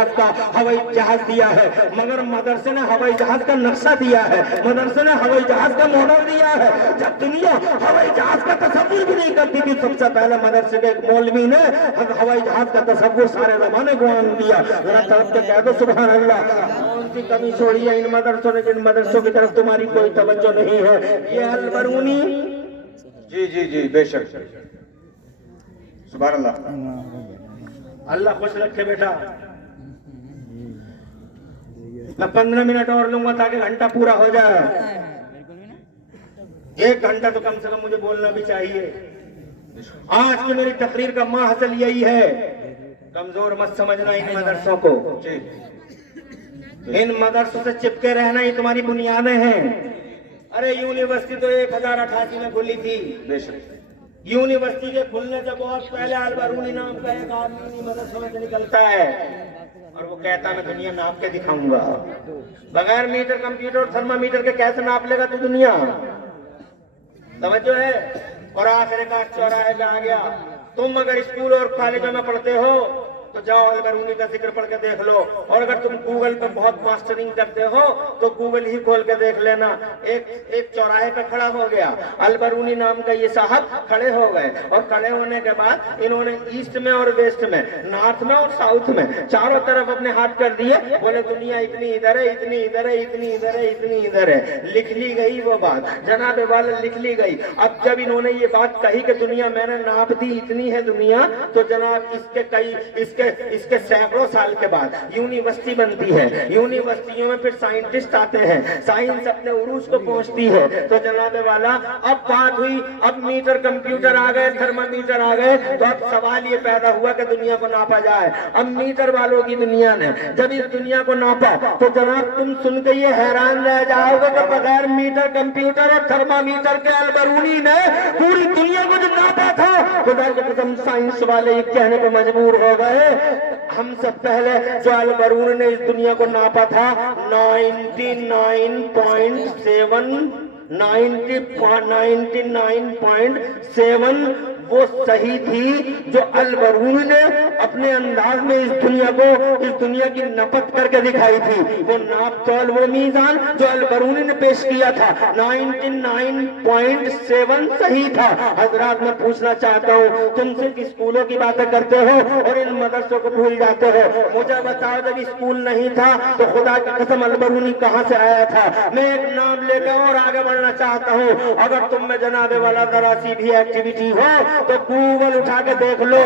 جہاز کا ہوائی جہاز دیا ہے، مگر مدرسے نے ہوائی جہاز کا نقشہ دیا ہے، مدرسے نے ہوائی جہاز کا ماڈل دیا ہے۔ جب دنیا ہوائی جہاز کا تصور بھی نہیں کرتی تھی، سب سے پہلے مدرسے کے ایک مولوی نے ہوائی جہاز کا تصور سارے زمانے کو آن دیا۔ ذرا طرف کے کہہ دو سبحان اللہ۔ کون سی کمی چھوڑی ہے ان مدرسوں نے جن مدرسوں کی طرف تمہاری کوئی توجہ نہیں ہے؟ یہ البرونی، جی جی جی بے شک، سبحان اللہ۔ اللہ خوش رکھے بیٹا۔ میں 15 منٹ اور لوں گا تاکہ گھنٹہ پورا ہو جائے۔ 1 گھنٹہ تو کم سے کم مجھے بولنا بھی چاہیے۔ آج کی میری تقریر کا ماحصل یہی ہے، کمزور مت سمجھنا ان مدرسوں کو، ان مدرسوں سے چپکے رہنا ہی تمہاری بنیادیں ہیں۔ ارے یونیورسٹی تو 1088 میں کھلی تھی، بے شک۔ یونیورسٹی کے کھلنے سے بہت پہلے البرونی نام کا ایک آدمی مدرسوں سے نکلتا ہے اور وہ کہتا میں دنیا ناپ کے دکھاؤں گا۔ بغیر میٹر کمپیوٹر اور تھرمامیٹر کے کیسے ناپ لے گا تو دنیا؟ توجہ ہے؟ اور آخر کار چوراہے پہ آ گیا۔ تم اگر اسکول اور کالجوں میں پڑھتے ہو تو جاؤ البرونی کا ذکر پڑھ کے دیکھ لو، اور اگر تم گوگل پہ بہت ماسٹرنگ کرتے ہو تو گوگل ہی کھول کے دیکھ لینا۔ ایک چوراہے پہ کھڑا ہو گیا البرونی نام کا یہ صاحب، کھڑے ہو گئے، اور کھڑے ہونے کے بعد انہوں نے ایسٹ میں اور ویسٹ میں، نارتھ میں اور ساؤتھ میں، چاروں طرف اپنے ہاتھ کر دیے، بولے دنیا اتنی ادھر ہے، اتنی ادھر ہے، اتنی ادھر ہے، اتنی ادھر ہے۔ لکھ لی گئی وہ بات، جناب والا لکھ لی گئی۔ اب جب انہوں نے یہ بات کہی کہ دنیا میں نے ناپ دی اتنی ہے دنیا، تو جناب اس کے سینکڑوں سال کے بعد یونیورسٹی بنتی ہے، یونیورسٹیوں میں پھر سائنٹسٹ آتے ہیں، سائنس اپنے عروج کو پہنچتی ہے، تو جناب والا اب بات ہوئی، اب میٹر کمپیوٹر آ گئے، تھرمامیٹر آ گئے، تو اب سوال یہ پیدا ہوا کہ دنیا کو ناپا جائے۔ اب میٹر والوں کی دنیا نے جب اس دنیا کو ناپا تو جناب تم سن کے یہ حیران رہ جاؤ گے کہ بغیر میٹر کمپیوٹر اور تھرمامیٹر کے البرونی نے پوری دنیا کو جو ناپا تھا، خدا کی قسم سائنس والے یہ کہنے پہ مجبور ہو گئے ہم سے پہلے جو البرونی نے اس دنیا کو ناپا تھا 99.7 وہ صحیح تھی جو البرونی نے اپنے انداز میں اس دنیا کی نپت کر کے دکھائی تھی۔ وہ ناپ تول، وہ میزان جو البرونی نے پیش کیا تھا 99.7 صحیح تھا۔ حضرات میں پوچھنا چاہتا ہوں، تم صرف اسکولوں کی باتیں کرتے ہو اور ان مدرسوں کو بھول جاتے ہو۔ مجھے بتاؤ جب اسکول نہیں تھا تو خدا کی قسم البرونی کہاں سے آیا تھا؟ میں ایک نام لے کر اور آگے بڑھنا چاہتا ہوں۔ اگر تم میں جناب والا ذرا سی بھی ایکٹیویٹی ہو تو گوگل اٹھا کے دیکھ لو،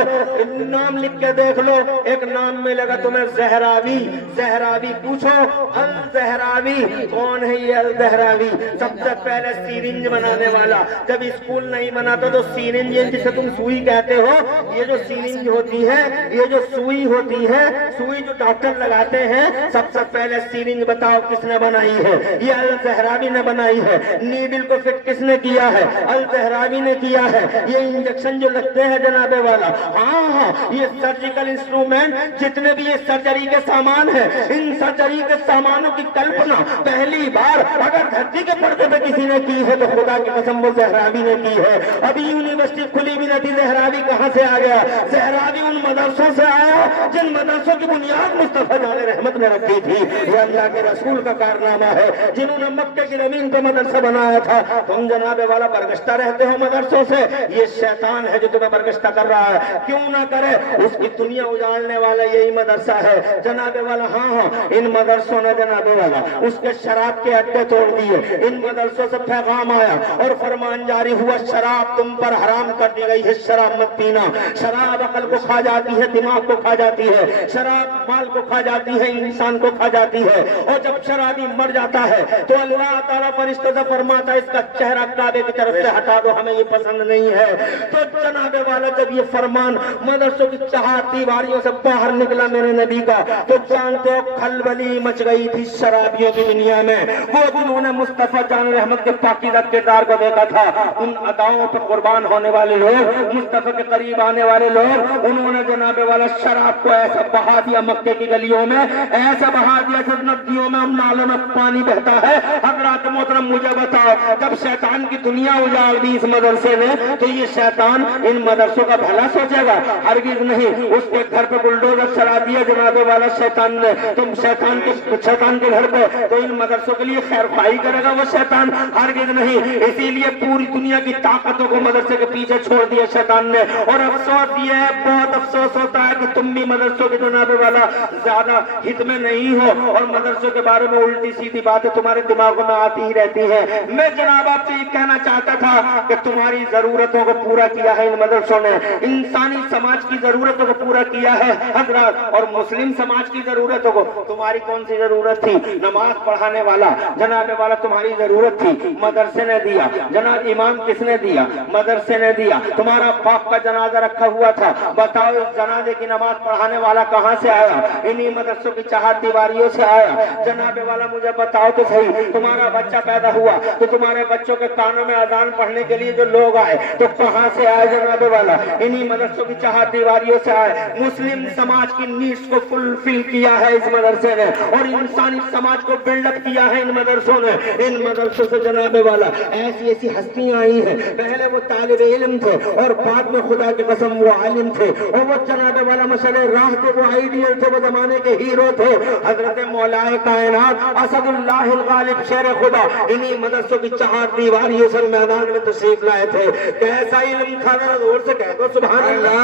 نام لکھ کے دیکھ لو، ایک نام ملے گا تمہیں زہراوی۔ زہراوی پوچھو الزہراوی کون ہے؟ یہ الزہراوی سب سے پہلے سیرنج بنانے والا۔ جب اسکول نہیں بناتا تو سیرنج جسے تم سوئی کہتے ہو، یہ جو سیرنج ہوتی ہے، یہ جو سوئی ہوتی ہے، سوئی جو ڈاکٹر لگاتے ہیں، سب سے پہلے سیرنج بتاؤ کس نے بنائی ہے؟ یہ الزہراوی نے بنائی ہے۔ نیڈل کو فٹ کس نے کیا ہے؟ الزہراوی نے کیا ہے۔ یہ انجیکشن جو لگتے ہیں جناب والا، ہاں یہ سرجیکل انسٹرومنٹ جتنے بھی یہ سرجری کے سامان ہیں، ان سرجری کے سامانوں کی کلپنا پہلی بار اگر دھرتی کے پردے پہ کسی نے کی ہے تو خدا کی قسم وہ زہراوی نے کی ہے۔ ابھی یونیورسٹی کھلی بھی نہیں تھی، زہراوی کہاں سے آ گیا؟ زہراوی ان مدرسوں سے آیا جن مدرسوں کی بنیاد مصطفیٰ جان رحمت نے رکھی تھی۔ یہ اللہ کے رسول کا کارنامہ ہے، جنہوں نے مکے کی زمین پہ مدرسہ بنایا تھا۔ تم جناب والا برگشتہ رہتے ہو مدرسوں سے، یہ شیطان ہے جو تمہیں برگشتہ کر رہا ہے۔ کیوں نہ کرے؟ اس کی دنیا اجاڑنے والا یہی مدرسہ ہے جناب والا۔ ہاں ان مدرسوں نے جناب والا اس کے شراب کے اڈے توڑ دیے۔ ان مدرسوں سے پیغام آیا اور فرمان جاری ہوا، شراب تم پر حرام کر دی گئی ہے، شراب مت پینا۔ شراب عقل کو کھا جاتی ہے، دماغ کو کھا جاتی ہے، شراب مال کو کھا جاتی ہے، انسان کو کھا جاتی ہے۔ اور جب شرابی مر جاتا ہے تو اللہ تعالیٰ فرشتوں سے فرماتا ہے اس کا چہرہ کعبے کی طرف سے ہٹا دو، ہمیں یہ پسند نہیں ہے۔ تو جناب والا جب یہ فرمان مدرسوں کی چہار دیواریوں سے باہر نکلا میرے نبی کا، تو جانتے ہو کھلبلی مچ گئی تھی شرابیوں کی دنیا میں۔ وہ جنہوں نے مصطفیٰ جان رحمت کے پاکیزہ کردار کو دیکھا تھا، ان اداؤں پہ قربان ہونے والے لوگ، مصطفیٰ کے قریب آنے والے لوگ، انہوں نے جناب والا شراب کو ایسا بہا دیا مکے کی گلیوں میں، ایسا بہا دیا کہ ندیوں میں نالوں میں پانی بہتا ہے۔ حضرات محترم مجھے بتاؤ، جب شیطان کی دنیا اجاڑ دی اس مدرسے نے تو یہ شیطان शैतान इन मदरसों का भला सोचेगा? हरगिज नहीं। उसके घर पे बुलडोजर चला दिया जनाब वाला शैतान ने, तुम शैतान के घर पे, तो इन मदरसों के लिए खैर खाई करेगा वो शैतान? हरगिज नहीं। इसीलिए पूरी दुनिया की ताकतों को मदरसे के पीछे छोड़ दिया शैतान ने। और अफसोस ये है, बहुत अफसोस होता है कि तुम भी मदरसों के जनाब वाला ज्यादा हित में नहीं हो और मदरसों के बारे में उल्टी सीधी बातें तुम्हारे दिमागों में आती ही रहती है। मैं जनाब आपसे ये कहना चाहता था कि तुम्हारी जरूरतों को पूरा किया है इन मदरसों ने, इंसानी समाज की जरूरतों को पूरा किया है हजरत। और मुस्लिम समाज की जरूरतों को, तुम्हारी कौन सी जरूरत थी? नमाज पढ़ाने वाला जनाब वाला तुम्हारी जरूरत थी, मदरसे ने दिया। जनाब इमाम किसने दिया? मदरसे ने दिया। तुम्हारा बाप का जनाजा रखा हुआ था, बताओ इस जनाजे की नमाज पढ़ाने वाला कहां से आया? इन्हीं मदरसों की चार दीवारियों से आया। जनाब वाला मुझे बताओ तो सही, तुम्हारा बच्चा पैदा हुआ तो तुम्हारे बच्चों के कानों में अजान पढ़ने के लिए जो लोग आए तो कहां से आए जनाब वाला? इन्हीं मदरसों की चार दीवारियों से आए। मुस्लिम समाज की नीड्स को फुलफिल किया है इस मदरसे ने और इंसानी समाज को बिल्डअप किया है इन मदरसों ने। इन मदरसों से जनाब वाला ऐसी ऐसी हस्तियां आई हैं, पहले वो तालिब इल्म थे और बाद में खुदा की कसम वो आलिम थे, और वो जनाब वाला मसले राह थे, वो आइडियल थे, वो जमाने के हीरो थे। हजरत मौलाए कायनात असदुल्लाहिल गालिब शेर खुदा इन्हीं मदरसों की चार दीवारियों से मैदान में तशरीफ लाए थे। कैसा इल्म था, जरा जोर से कह दो सुभान अल्लाह,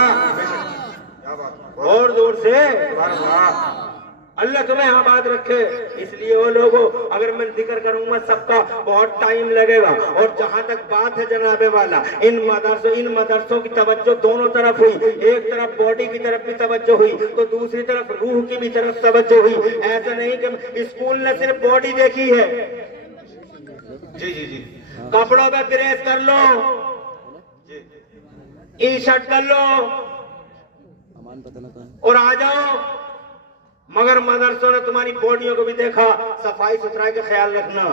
और जोर से अल्लाह तुम्हें आबाद रखे। इसलिए वो लोगों, अगर मैं जिक्र करूंगा सबका बहुत टाइम लगेगा। और जहां तक बात है जनाबे वाला, इन मदरसों की तवज्जो दोनों तरफ हुई। एक तरफ बॉडी की तरफ भी तवज्जो हुई तो दूसरी तरफ रूह की भी तरफ तवज्जो हुई। ऐसा नहीं कि स्कूल ने सिर्फ बॉडी देखी है। जी जी जी कपड़ों पे प्रेस कर लो, टी शर्ट कर लो और आ जाओ, मगर मदरसों ने तुम्हारी बॉडियों को भी देखा। सफाई सुथराई का ख्याल रखना,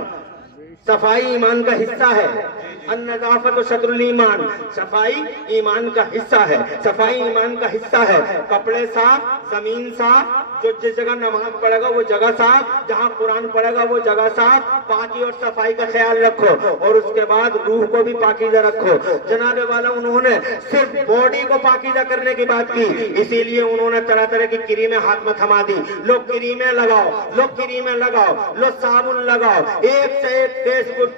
सफाई ईमान का हिस्सा है। अन्नज़ाफ़त शत्रुल ईमान, सफाई ईमान का हिस्सा है, सफाई ईमान का हिस्सा है। कपड़े साफ, जमीन साफ, जो जिस जगह नमाज पढ़ेगा वो जगह साफ, जहाँ कुरान पढ़ेगा वो जगह साफ, पाकी और सफाई का ख्याल रखो। और उसके बाद रूह को भी पाकीज़ा रखो। जनाबे वाला उन्होंने सिर्फ बॉडी को पाकीज़ा करने की बात की, इसीलिए उन्होंने तरह तरह की क्रीमें हाथ में थमा दी। लो क्रीमें लगाओ, लो क्रीमें लगाओ, लो साबुन लगाओ, एक से एक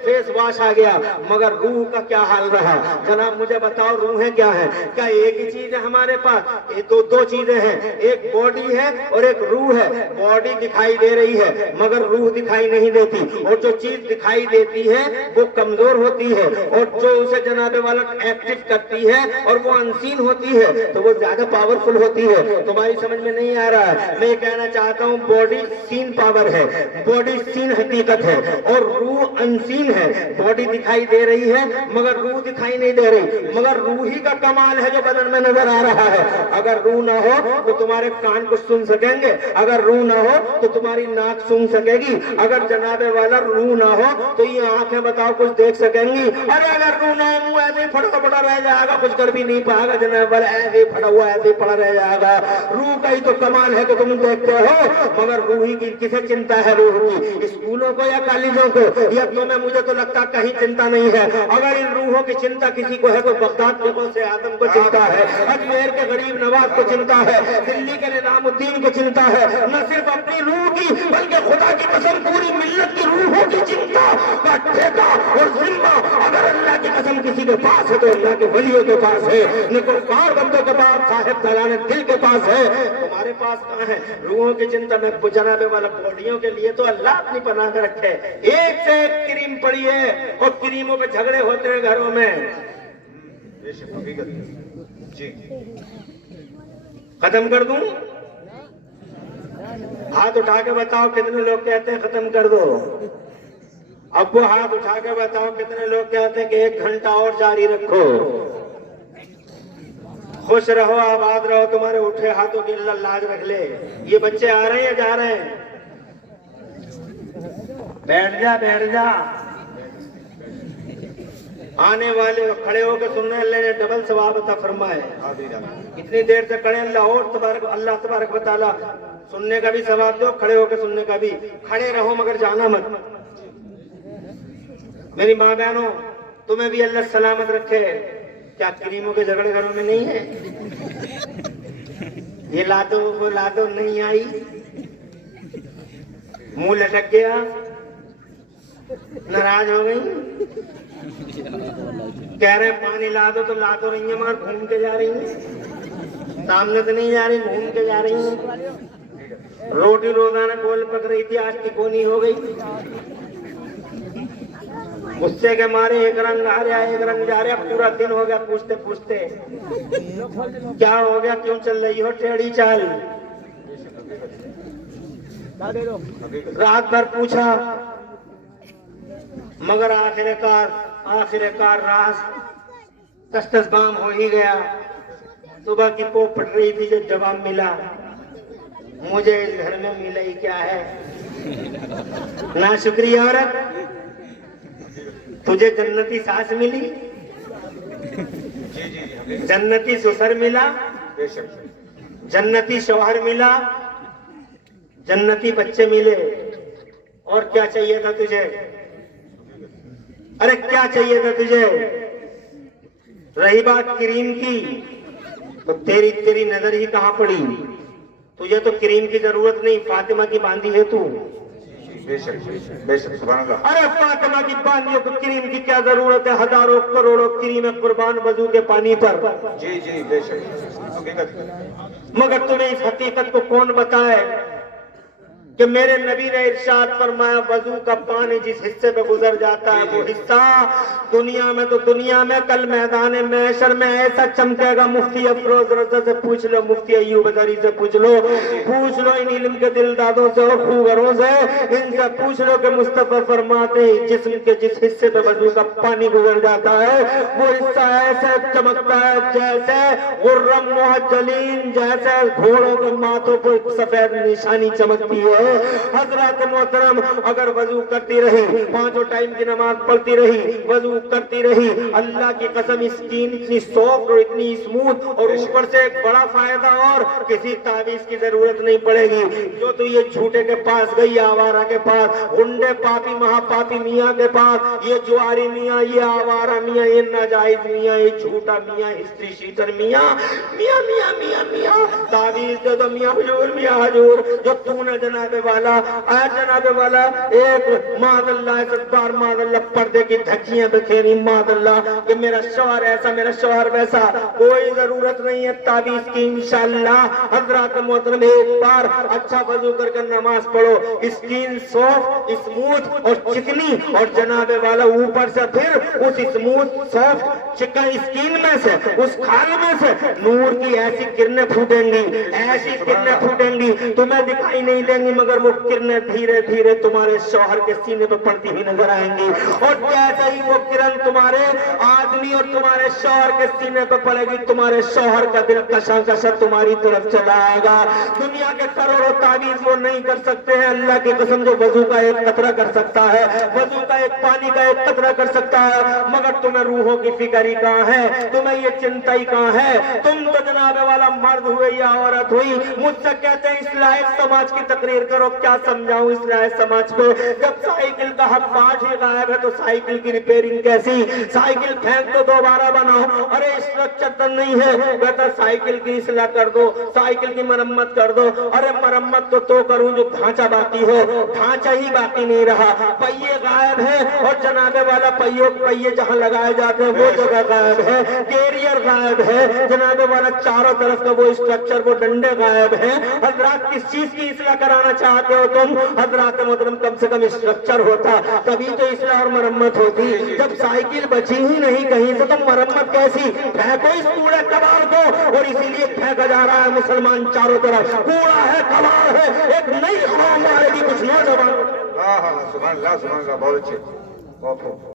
फेस वॉश आ गया, मगर रूह का क्या हाल रहा? जनाब मुझे बताओ, रूहें क्या है? क्या एक ही चीज है हमारे पास? ये दो चीजें हैं, एक बॉडी है और एक रूह है। बॉडी दिखाई दे रही है मगर रूह दिखाई नहीं देती, और जो चीज दिखाई देती है वो कमजोर होती है, और जो उसे जनाबे वाला एक्टिव करती है और वो अनसीन होती है तो वो ज्यादा पावरफुल होती है। तुम्हारी समझ में नहीं आ रहा है। मैं कहना चाहता हूँ, बॉडी सीन पावर है, बॉडी सीन हकीकत है और रूह अनसीन है। बॉडी दिखाई दे रही है मगर रूह दिखाई नहीं दे रही, मगर रूह ही का कमाल है जो बदन में नजर आ रहा है। अगर रूह ना हो तो तुम्हारे कान कुछ सुन सकेंगे, अगर रूह ना हो तो तुम्हारी नाक सुन सकेगी, अगर जनाबे वाला रूह ना हो तो ये आंखें बताओ कुछ देख सकेंगी। अरे अगर रूह ना हो, मुंह ऐसे ही फटा फटा रह जाएगा, कुछ कर भी नहीं पाएगा। जनाबे वाला ऐसे ही फटा हुआ ऐसे ही पड़ा रह जाएगा। रूह का ही तो कमाल है कि तुम देखते हो, मगर रूह ही की किसे चिंता है? रूह की स्कूलों को या कॉलेजों को या तुम्हें? मुझे तो लगता कहीं चिंता नहीं है। अगर इन रूहों की चिंता किसी को है तो बगदाद के गौसे आदम को चिंता है, अजमेर के गरीब नवाज को चिंता है, दिल्ली के निजामुद्दीन को चिंता है। न सिर्फ अपनी रूह की बल्कि खुदा की कसम पूरी मिल्लत की रूहों की चिंता का ठेका और जिम्मा अगर अल्लाह की कसम किसी के पास है तो अल्लाह के वलियों के पास है, निकोकार बंदों के पास, साहिब दलाने दिल के पास है। तुम्हारे पास कहाँ है रूहों की चिंता? में जनाबे वाला बॉडियों के लिए तो अल्लाह अपनी पनाह में रखे। एक से एक क्रीम पड़ी है और क्रीमों पे झगड़े होते हैं घरों में। जी खत्म कर दूं? हाथ उठा के बताओ कितने लोग कहते हैं खत्म कर दो? अब वो हाथ उठा के बताओ कितने लोग कहते हैं कि 1 घंटा और जारी रखो? खुश रहो, आबाद रहो, तुम्हारे उठे हाथों की अल्लाह लाज रख ले। ये बच्चे आ रहे हैं या जा रहे हैं? बैठ जा, बैठ जा। आने वाले खड़े होकर सुनने, अल्लाह ने डबल सवाब अता फरमाए। इतनी देर से खड़े, अल्लाह तबारक व तआला सुनने का भी सवाब दो, खड़े होकर सुनने का भी। खड़े रहो मगर जाना मत। मेरी माँ बहनों, तुम्हें भी अल्लाह सलामत रखे। क्या क्रीमों के झगड़े घरों में नहीं है? ये ला दो वो ला दो, नहीं आई, मुंह लटक गया, नाराज हो गई, कह रहे पानी ला दो तो ला तो रही है मगर घूम के जा रही है, सामने से नहीं जा रही, घूम के जा रही है। रोटी रोजाना गोल पक रही थी, आज तिकोनी हो गई। गुस्से के मारे एक रंग आ रहा एक रंग जा रहा, पूरा दिन हो गया पूछते पूछते क्या हो गया, क्यों चल रही हो टेढ़ी चाल। रात भर पूछा मगर आखिरकार रात कष्टस बाम हो ही गया। सुबह की पोप फट रही थी जब जवाब मिला, मुझे इस घर में मिला ही क्या है, ना शुक्रिया औरत, तुझे जन्नती सास मिली, जन्नती ससुर मिला, जन्नती शौहर मिला, जन्नती बच्चे मिले, और क्या चाहिए था तुझे? अरे क्या चाहिए था तुझे? रही बात क्रीम की तो तेरी नजर ही कहां पड़ी? तुझे तो क्रीम की जरूरत नहीं, फातिमा की बांधी है तू। बेशक सुभान अल्लाह। अरे फातिमा की बांधियों को क्रीम की क्या जरूरत है? हजारों करोड़ों क्रीम कुर्बान वजू के पानी पर। जी जी बेशक हकीकत। मगर तुम्हें इस हकीकत को कौन बताए कि मेरे नबी ने इरशाद फरमाया वजू का पानी जिस हिस्से पे गुजर जाता है वो हिस्सा दुनिया में तो दुनिया में कल मैदान महशर में ऐसा चमकेगा। मुफ्ती अफरोज रजा से पूछ लो, मुफ्ती अय्यूब अदरी से पूछ लो इन इल्म के दिलदादों से और खूगरों से, इनसे पूछ लो कि मुस्तफा फरमाते हैं जिस्म के जिस हिस्से पे वजू का पानी गुजर जाता है वो हिस्सा ऐसे चमकता है जैसे गुर्रम मुहज्जलीन, जैसे घोड़ों के माथों पर सफेद निशानी चमकती है। हजरत मोहतरम अगर वजू करती रही, पांचों टाइम की नमाज पढ़ती रही, वजू करती रही, अल्लाह की कसम स्किन इतनी सॉफ्ट और इतनी स्मूथ, और ऊपर से एक बड़ा फायदा और किसी तावीज की जरूरत नहीं पड़ेगी। जो तो ये झूठे के पास गई, आवारा के पास, गुंडे पापी महापापी मियाँ के पास, ये जुआरी मियाँ, ये आवारा मियाँ, ये नाजायज मियाँ, ये झूठा मियाँ, हिस्ट्री शीटर मियाँ, मियाँ मियाँ मियाँ मियाँ तावीज दे दो मियाँ हुजूर, मियाँ हुजूर। जो तू न जनाबे वाला आज जनाबे वाला एक मादल्ला बार मादल्ला पर्दे की धज्जियां बिखेरी, मादल्ला कि मेरा शौहर ऐसा मेरा शौहर वैसा, कोई जरूरत नहीं है तावीज की। इंशाअल्लाह हजरत मोहतरम एक बार अच्छा वजू करके नमाज पढ़ो, स्किन सॉफ्ट स्मूथ और चिकनी, और जनाबे वाला ऊपर से फिर उस स्मूथ सॉफ्ट चिकन स्किन में से, उस खाल में से नूर की ऐसी किरणें फूटेंगी, ऐसी किरणें फूटेंगी तुम्हें दिखाई नहीं देंगी, मगर वो किरणें धीरे धीरे तुम्हारे शौहर के सीने पर पड़ती हुई नजर आएंगी। और जैसे ही वो किरण तुम्हारे आदमी और तुम्हारे शौहर के सीने पर पड़ेगी, तुम्हारे शौहर का दिल कशा कशा तुम्हारी तरफ चला आएगा। दुनिया के करोड़ों तावीज वो नहीं कर सकते हैं, अल्लाह की कसम जो वजू का एक कतरा कर सकता है, वजू का एक पानी का एक कतरा कर सकता है। मगर तुम्हें रूहों की फिक्री कहाँ है, तुम्हें ये चिंता ही कहाँ है? तुम तो जनाबे वाला मर्द हुए या औरत हुई, मुझसे कहते हैं इस्लाही समाज की तकरीर करो, क्या समझाऊं इस्लाही समाज को? जब साइकिल का हक पार्ट ही गायब है तो साइकिल की रिपेयरिंग कैसी? साइकिल फेंक तो दोबारा बनाओ, अरे स्ट्रक्चर तो नहीं है, कहता साइकिल की इस्लाह कर दो, साइकिल की मरम्मत कर दो। अरे मरम्मत तो करूं जो ढांचा बाकी हो, ढांचा ही बाकी नहीं रहा, पहिए गायब है, और जनाबे वाला पहिए जहां लगाए जाते हैं वो जगह गायब है, कैरियर गायब है, जनाबे वाला चारों तरफ का वो स्ट्रक्चर वो डंडे गायब है। हजरात किस चीज की इस्लाह कराना चाहते हो तुम? हजरात मोहतरम कम से कम स्ट्रक्चर होता तभी तो इस्लाह और मरम्मत होती। जब साइकिल बची ही नहीं कहीं से तो मरम्मत कैसी? फेंको इस कूड़े कबाड़ को, और इसीलिए फेंका जा रहा है मुसलमान चारों तरफ, कूड़ा है कबाड़ है, एक नई कौम आएगी कुछ नौजवान। हाँ हाँ सुभान अल्लाह बहुत अच्छे बहुत